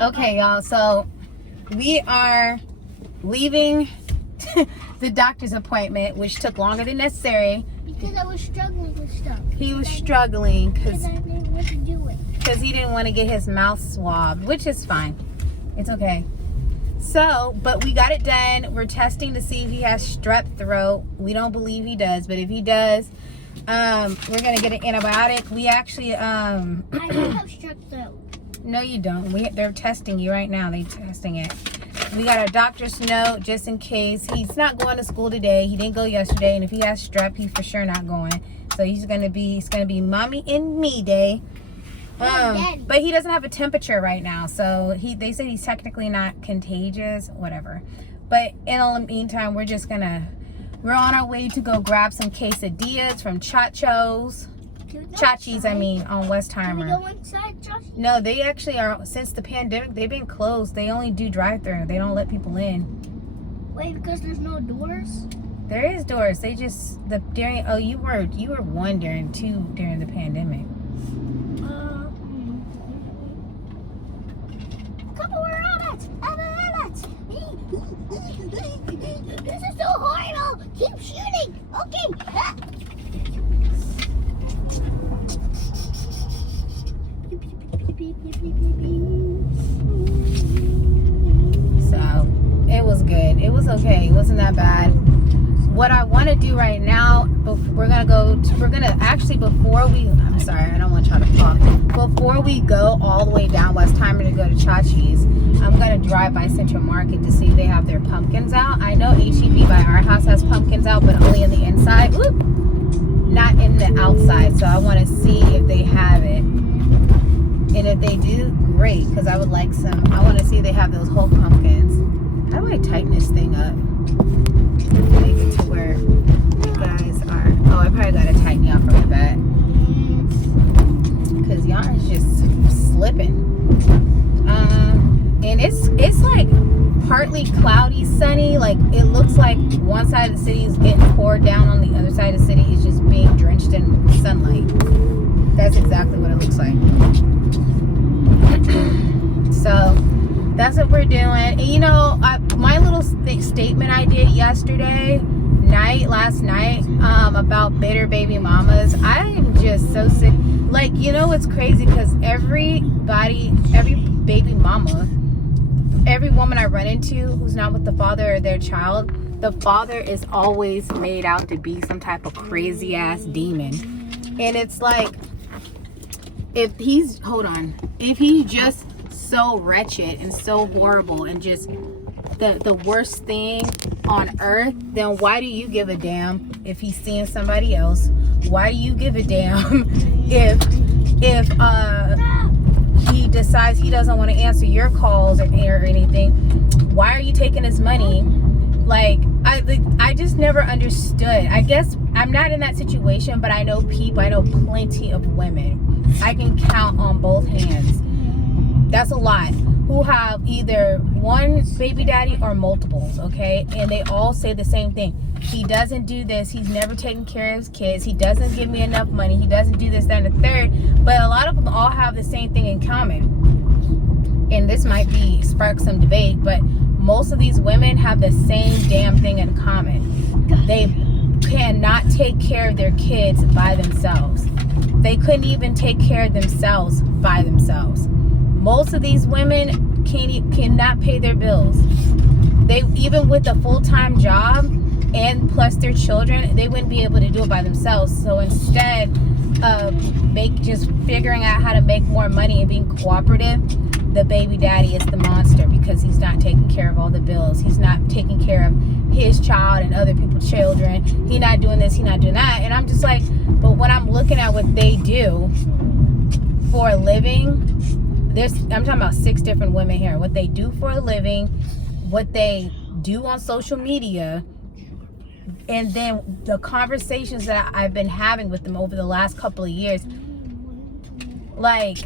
Okay, y'all. So we are leaving the doctor's appointment, which took longer than necessary. Because I was struggling with stuff. He was struggling because I didn't want to do it. Because he didn't want to get his mouth swabbed, which is fine. It's okay. So, but we got it done. We're testing to see if he has strep throat. We don't believe he does, but if he does, we're gonna get an antibiotic. We actually I don't have strep throat. No, you don't. They're testing you right now. They're testing it. We got a doctor's note just in case. He's not going to school today. He didn't go yesterday, and if he has strep, he's for sure not going. So it's gonna be mommy and me day. But he doesn't have a temperature right now, so they said he's technically not contagious, whatever. But in the meantime, we're on our way to go grab some quesadillas from Chachi's, on Westheimer. Can we go inside, Josh? No, they actually are, since the pandemic, they've been closed. They only do drive-thru. They don't let people in. Wait, because there's no doors? There is doors. They just, you were one during the pandemic. Couple of rabbits! This is so horrible! Keep shooting! Okay! So, it was good. It was okay. It wasn't that bad. What I want to do right now, before we go all the way down Westheimer to go to Chachi's, I'm going to drive by Central Market to see if they have their pumpkins out. I know HEB by our house has pumpkins out, but only in the inside. Whoop! Not in the outside. So I want to see if they have it. And if they do, great, because I would like some. I want to see if they have those whole pumpkins. How do I tighten this thing up? Make it to where you guys are. Oh, I probably got to tighten y'all from the back. Because y'all is just slipping. And it's like partly cloudy, sunny. Like it looks like one side of the city is getting poured down on the other side of the city is just being drenched in sunlight. That's exactly what it looks like. So that's what we're doing. And you know, my little statement I did last night about bitter baby mamas, I am just so sick. Like, you know, it's crazy because every baby mama, every woman I run into who's not with the father or their child, the father is always made out to be some type of crazy ass demon. And it's like, if he's just so wretched and so horrible and just the worst thing on earth, then why do you give a damn if he's seeing somebody else? Why do you give a damn if he decides he doesn't want to answer your calls or anything? Why are you taking his money? Like, I just never understood. I guess I'm not in that situation, but I know plenty of women. I can count on both hands. That's a lot. Who have either one baby daddy or multiples, okay? And they all say the same thing. He doesn't do this. He's never taken care of his kids. He doesn't give me enough money. He doesn't do this, that, and the third. But a lot of them all have the same thing in common. And this might spark some debate, but most of these women have the same damn thing in common. They cannot take care of their kids by themselves. They couldn't even take care of themselves by themselves. Most of these women cannot pay their bills. They, even with a full-time job and plus their children, they wouldn't be able to do it by themselves. So instead of just figuring out how to make more money and being cooperative, the baby daddy is the monster because he's not taking care of all the bills. He's not taking care of his child and other people's children. He's not doing this, he's not doing that. And I'm just like, but when I'm looking at what they do for a living, I'm talking about 6 different women here. What they do for a living, what they do on social media, and then the conversations that I've been having with them over the last couple of years. Like,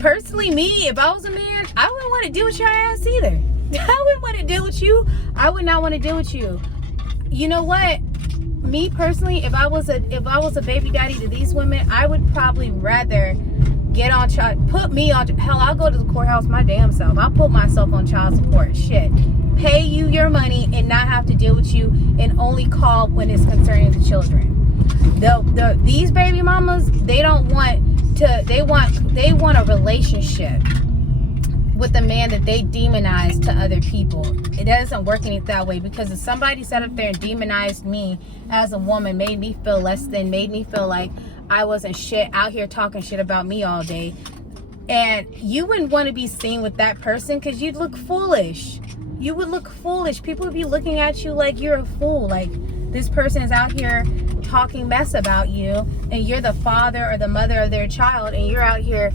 personally, me, if I was a man, I wouldn't want to deal with your ass either. I wouldn't want to deal with you. I would not want to deal with you. You know what? Me personally, if I was a baby daddy to these women, I would probably rather get on child, put me on, hell, I'll go to the courthouse my damn self. I'll put myself on child support. Shit. Pay you your money and not have to deal with you, and only call when it's concerning the children. These baby mamas, they don't want to, they want a relationship with the man that they demonize to other people. It doesn't work any that way, because if somebody sat up there and demonized me as a woman, made me feel less than, made me feel like I wasn't shit, out here talking shit about me all day, and you wouldn't want to be seen with that person, because you'd look foolish. You would look foolish. People would be looking at you like you're a fool, like this person is out here talking mess about you, and you're the father or the mother of their child, and you're out here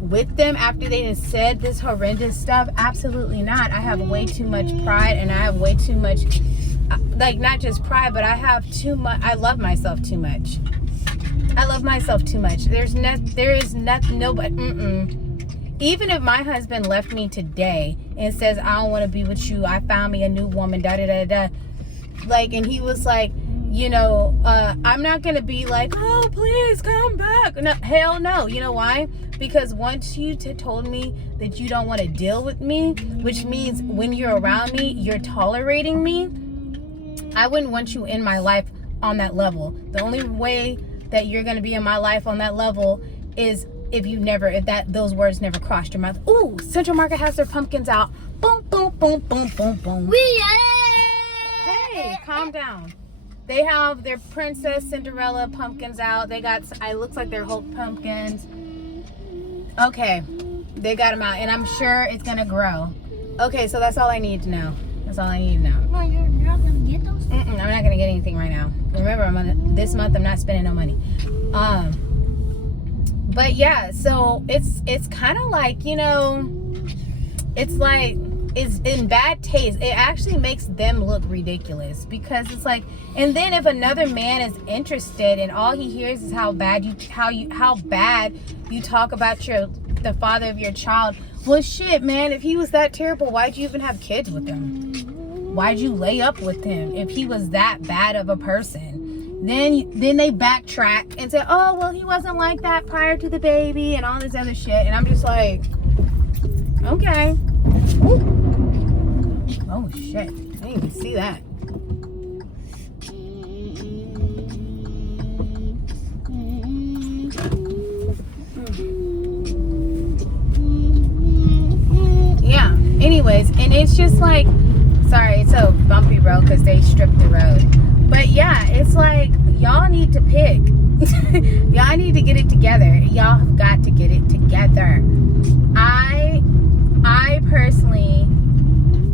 with them after they done said this horrendous stuff. Absolutely not. I have way too much pride, and I have way too much, like, not just pride, but I have too much, I love myself too much. I love myself too much. There is nothing, nobody, Even if my husband left me today and says, I don't want to be with you, I found me a new woman, da-da-da-da, like, and he was like, you know, I'm not going to be like, oh, please come back. No, hell no. You know why? Because once you told me that you don't want to deal with me, which means when you're around me, you're tolerating me, I wouldn't want you in my life on that level. The only way that you're going to be in my life on that level is if those words never crossed your mouth. Ooh, Central Market has their pumpkins out. Boom, boom, boom, boom, boom, boom. Hey, calm down. They have their Princess Cinderella pumpkins out. They got, it looks like they're Hulk pumpkins. Okay, they got them out, and I'm sure it's gonna grow. Okay, so that's all I need to know. That's all I need to know. No, you're not gonna get those? I'm not gonna get anything right now. Remember, this month I'm not spending no money. But yeah, so it's kind of like, you know, it's like, it's in bad taste. It actually makes them look ridiculous, because it's like, and then if another man is interested and all he hears is how bad you talk about the father of your child. Well, shit, man, if he was that terrible, why'd you even have kids with him? Why'd you lay up with him if he was that bad of a person? Then they backtrack and say, oh, well, he wasn't like that prior to the baby and all this other shit. And I'm just like, okay. Ooh. Oh, shit. I didn't even see that. Yeah. Anyways, and it's just like, sorry, it's a bumpy road because they stripped the road. But yeah, it's like, y'all need to pick. Y'all need to get it together. Y'all have got to get it together. I personally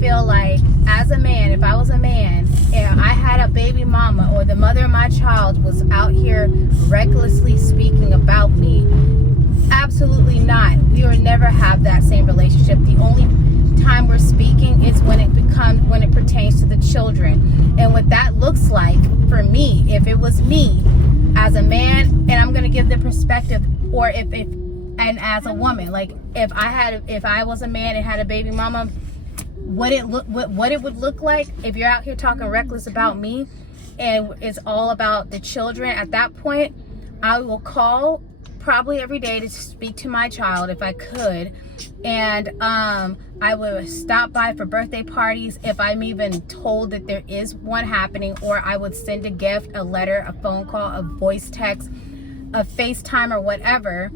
feel like, as a man, if I was a man and I had a baby mama, or the mother of my child was out here recklessly speaking about me, absolutely not. We will never have that same relationship. The only time we're speaking is when it pertains to the children. And what that looks like for me, if it was me as a man, and I'm going to give the perspective, or and as a woman, like if I was a man and had a baby mama, what it would look like if you're out here talking reckless about me and it's all about the children. At that point, I will call probably every day to speak to my child if I could, and I would stop by for birthday parties if I'm even told that there is one happening, or I would send a gift, a letter, a phone call, a voice text, a FaceTime, or whatever.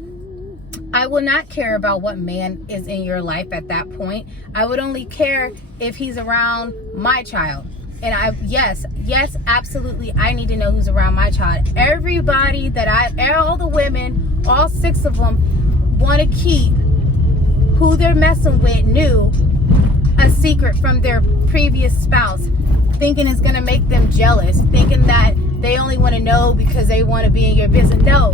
I will not care about what man is in your life at that point. I would only care if he's around my child. And yes, absolutely, I need to know who's around my child. Everybody all the women, all 6 of them, want to keep who they're messing with knew a secret from their previous spouse, thinking it's going to make them jealous, thinking that they only want to know because they want to be in your business. No,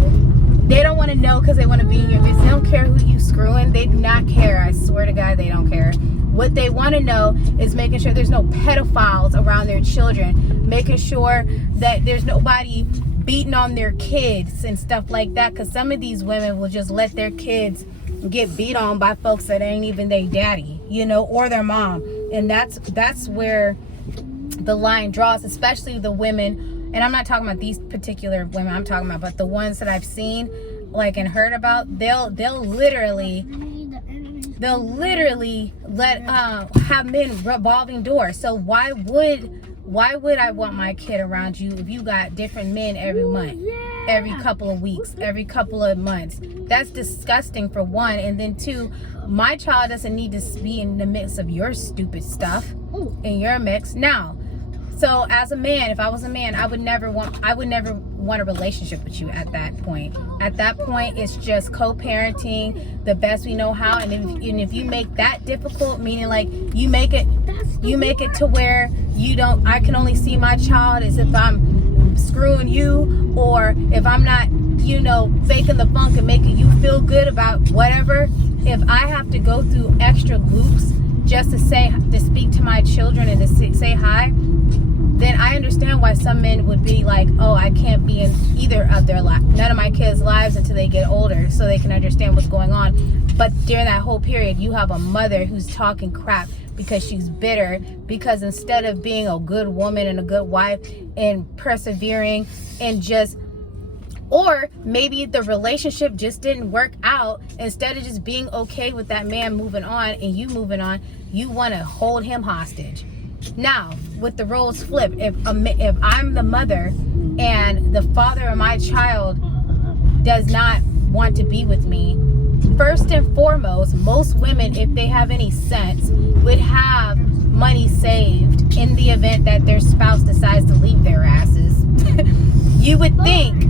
they don't want to know because they want to be in your business. They don't care who you screwing. They do not care. I swear to God, they don't care. What they want to know is making sure there's no pedophiles around their children, making sure that there's nobody beating on their kids and stuff like that, because some of these women will just let their kids get beat on by folks that ain't even their daddy, you know, or their mom. And that's where the line draws, especially the women. And I'm not talking about these particular women I'm talking about, but the ones that I've seen, like and heard about, they'll literally let have men revolving doors. So why would I want my kid around you if you got different men every month, every couple of weeks, every couple of months? That's disgusting, for one. And then two, my child doesn't need to be in the mix of your stupid stuff in your mix. Now, so as a man, if I was a man, I would never want a relationship with you at that point. At that point, it's just co-parenting the best we know how. And if you make that difficult, meaning like you make it to where I can only see my child as if I'm screwing you, or if I'm not, faking the funk and making you feel good about whatever. If I have to go through extra loops just to speak to my children and to say hi, then I understand why some men would be like, oh, I can't be in either of their lives, none of my kids' lives until they get older, so they can understand what's going on. But during that whole period, you have a mother who's talking crap because she's bitter, because instead of being a good woman and a good wife and persevering and or maybe the relationship just didn't work out, instead of just being okay with that man moving on and you moving on, you want to hold him hostage. Now, with the roles flipped, if I'm the mother and the father of my child does not want to be with me, first and foremost, most women, if they have any sense, would have money saved in the event that their spouse decides to leave their asses. You would think,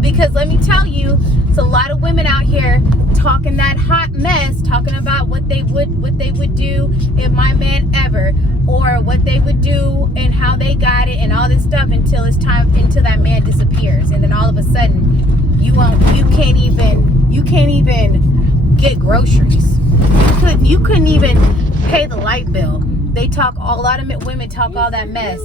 because let me tell you, it's a lot of women out here talking that hot mess, talking about what they would do if my man ever, or what they would do and how they got it and all this stuff until that man disappears, and then all of a sudden you can't even get groceries. You couldn't even pay the light bill. A lot of women talk all that mess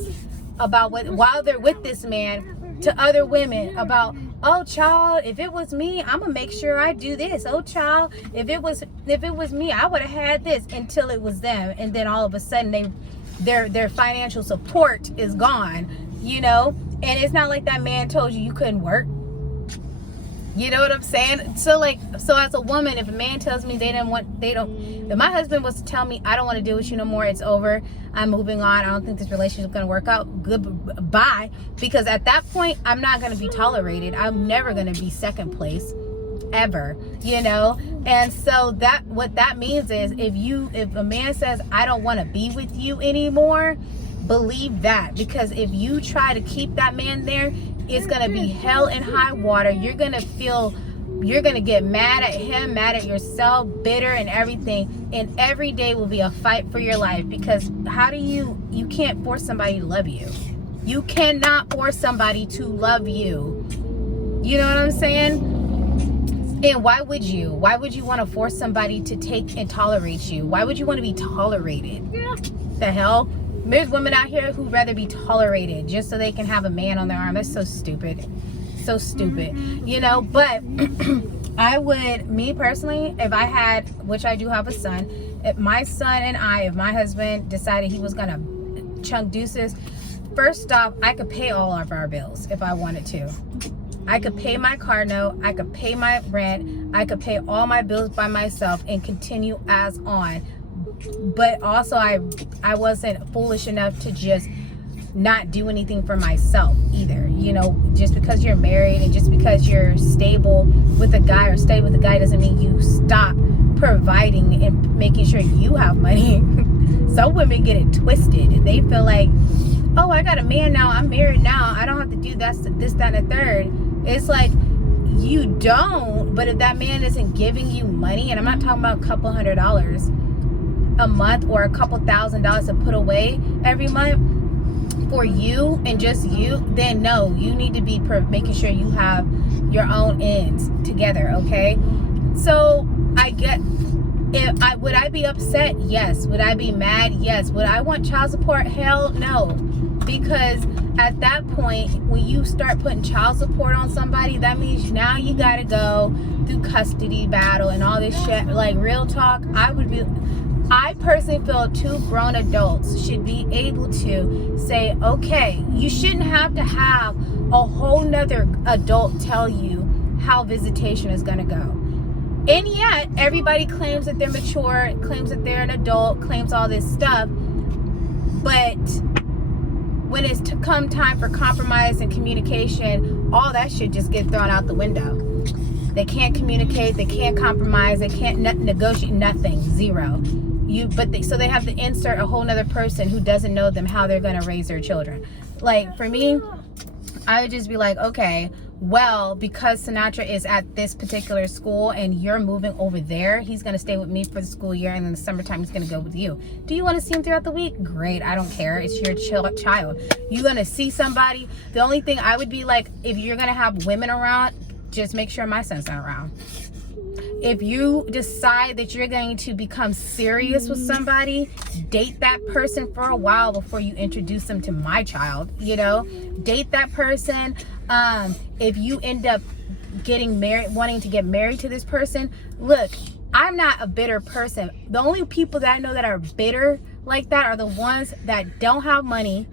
about while they're with this man to other women about, oh child, if it was me, I'm gonna make sure I do this. Oh child, if it was me, I would have had this, until it was them, and then all of a sudden their financial support is gone, and it's not like that man told you couldn't work. You know what I'm saying? So as a woman, if a man tells me if my husband was to tell me, I don't want to deal with you no more, it's over, I'm moving on, I don't think this relationship is going to work out, goodbye, because at that point, I'm not going to be tolerated. I'm never going to be second place, ever, And so what that means is, if a man says, I don't want to be with you anymore, believe that, because if you try to keep that man there, it's going to be hell and high water. You're going to get mad at him, mad at yourself, bitter and everything. And every day will be a fight for your life, because you can't force somebody to love you. You cannot force somebody to love you. You know what I'm saying? And why would you want to force somebody to take and tolerate you? Why would you want to be tolerated? The hell? There's women out here who'd rather be tolerated just so they can have a man on their arm. That's so stupid. So stupid. But I would, me personally, if I had, which I do have a son, if my husband decided he was going to chunk deuces, first off, I could pay all of our bills if I wanted to. I could pay my car note, I could pay my rent, I could pay all my bills by myself and continue as on. But also I wasn't foolish enough to just not do anything for myself either. Just because you're married and just because you're stable with a guy or stay with a guy doesn't mean you stop providing and making sure you have money. Some women get it twisted. They feel like, oh, I got a man now, I'm married now, I don't have to do this, that, and the third. It's like, you don't, but if that man isn't giving you money, and I'm not talking about a couple $100 a month or a couple $1,000s to put away every month for you and just you, then no, you need to be making sure you have your own ends together, okay? So would I be upset? Yes. Would I be mad? Yes. Would I want child support? Hell no. Because at that point, when you start putting child support on somebody, that means now you gotta go through custody battle and all this shit. Like, real talk, I personally feel 2 grown adults should be able to say, okay, you shouldn't have to have a whole nother adult tell you how visitation is going to go. And yet everybody claims that they're mature, claims that they're an adult, claims all this stuff. But when it's to come time for compromise and communication, all that shit just gets thrown out the window. They can't communicate, they can't compromise, they can't negotiate, nothing, zero. So they have to insert a whole nother person who doesn't know them, how they're going to raise their children. Like, for me, I would just be like, okay, well, because Sinatra is at this particular school and you're moving over there, he's going to stay with me for the school year, and in the summertime he's going to go with you. Do you want to see him throughout the week? Great, I don't care. It's your child. You're going to see somebody. The only thing I would be like, if you're going to have women around, just make sure my son's not around. If you decide that you're going to become serious with somebody, date that person for a while before you introduce them to my child. You know, date that person. If you end up getting married, wanting to get married to this person, look, I'm not a bitter person. The only people that I know that are bitter like that are the ones that don't have money,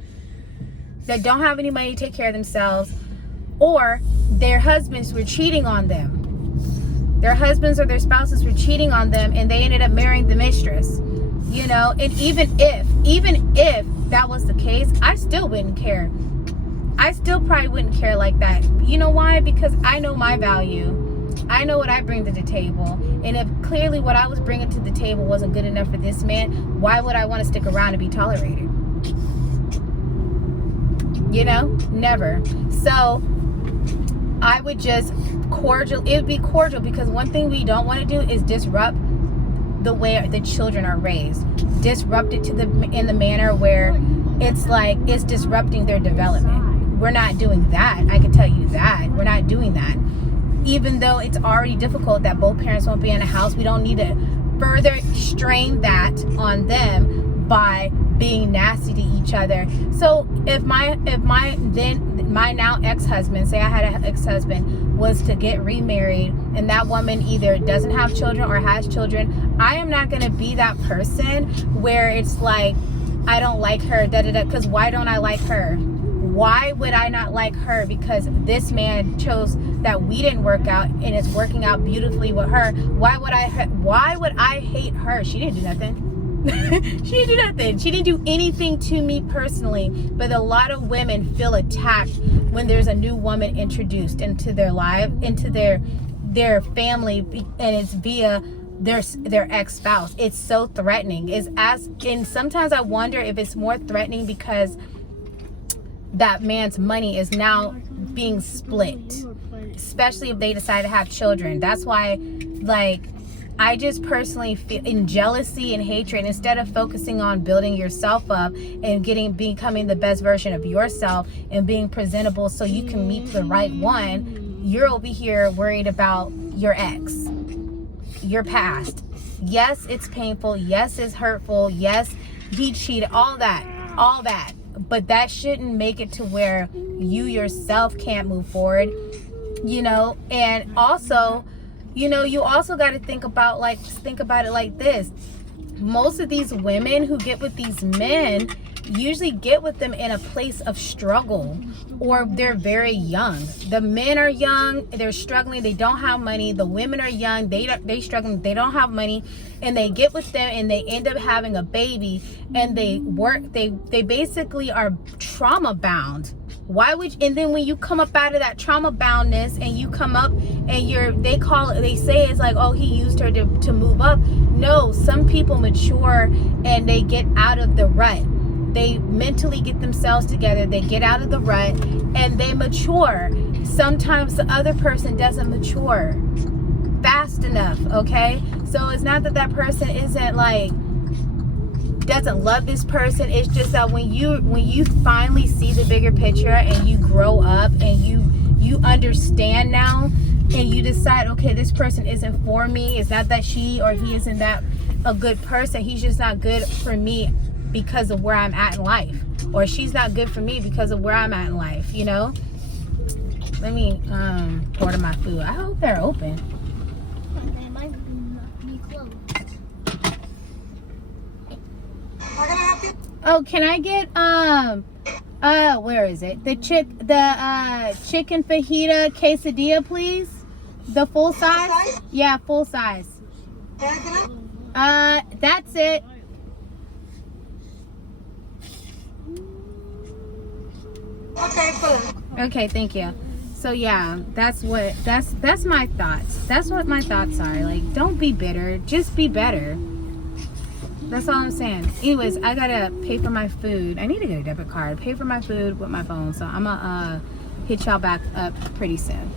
that don't have any money to take care of themselves, or their husbands were cheating on them. Their husbands or their spouses were cheating on them and they ended up marrying the mistress. You know, and even if that was the case, I still wouldn't care. I still probably wouldn't care like that. You know why? Because I know my value. I know what I bring to the table. And if clearly what I was bringing to the table wasn't good enough for this man, why would I want to stick around and be tolerated? You know, never. So I would just it would be cordial, because one thing we don't want to do is disrupt the way the children are raised. Disrupt it in the manner where it's like it's disrupting their development. We're not doing that. I can tell you that. We're not doing that. Even though it's already difficult that both parents won't be in a house, we don't need to further strain that on them by being nasty to each other. So if my now ex-husband, say I had an ex-husband, was to get remarried and that woman either doesn't have children or has children, I am not going to be that person where it's like, I don't like her, because why don't I like her? Why would I not like her? Because this man chose that we didn't work out and it's working out beautifully with her. Why would I hate her? She didn't do nothing. She didn't do nothing. She didn't do anything to me personally. But a lot of women feel attacked when there's a new woman introduced into their life, into their family, and it's via their ex-spouse. It's so threatening. And sometimes I wonder if it's more threatening because that man's money is now being split, especially if they decide to have children. That's why, like, I just personally feel in jealousy and hatred, instead of focusing on building yourself up and becoming the best version of yourself and being presentable so you can meet the right one, you're over here worried about your ex, your past. Yes, it's painful. Yes, it's hurtful. Yes, he cheated, all that. But that shouldn't make it to where you yourself can't move forward, you know. And also, you know, you also got to think about it like this. Most of these women who get with these men usually get with them in a place of struggle, or they're very young. The men are young, they're struggling, they don't have money. The women are young, they struggling, they don't have money, and they get with them and they end up having a baby, and they basically are trauma bound. And then when you come up out of that trauma boundness and you come up and they say it's like, oh, he used her to move up. No, some people mature and they get out of the rut. They mentally get themselves together, they get out of the rut, and they mature. Sometimes the other person doesn't mature fast enough, okay? So it's not that person isn't like, doesn't love this person. It's just that when you finally see the bigger picture and you grow up and you understand now, and you decide, okay, this person isn't for me. It's not that she or he isn't that a good person. He's just not good for me because of where I'm at in life, or she's not good for me because of where I'm at in life, you know. Let me order my food. I hope they're open. They might be closed. Oh, can I get where is it? The chicken fajita quesadilla, please? The full size? Yeah, full size. That's it. Okay, thank you. So yeah, that's my thoughts. That's what my thoughts are. Like, don't be bitter, just be better. That's all I'm saying. Anyways, I gotta pay for my food. I need to get a debit card, pay for my food with my phone. So I'm gonna hit y'all back up pretty soon.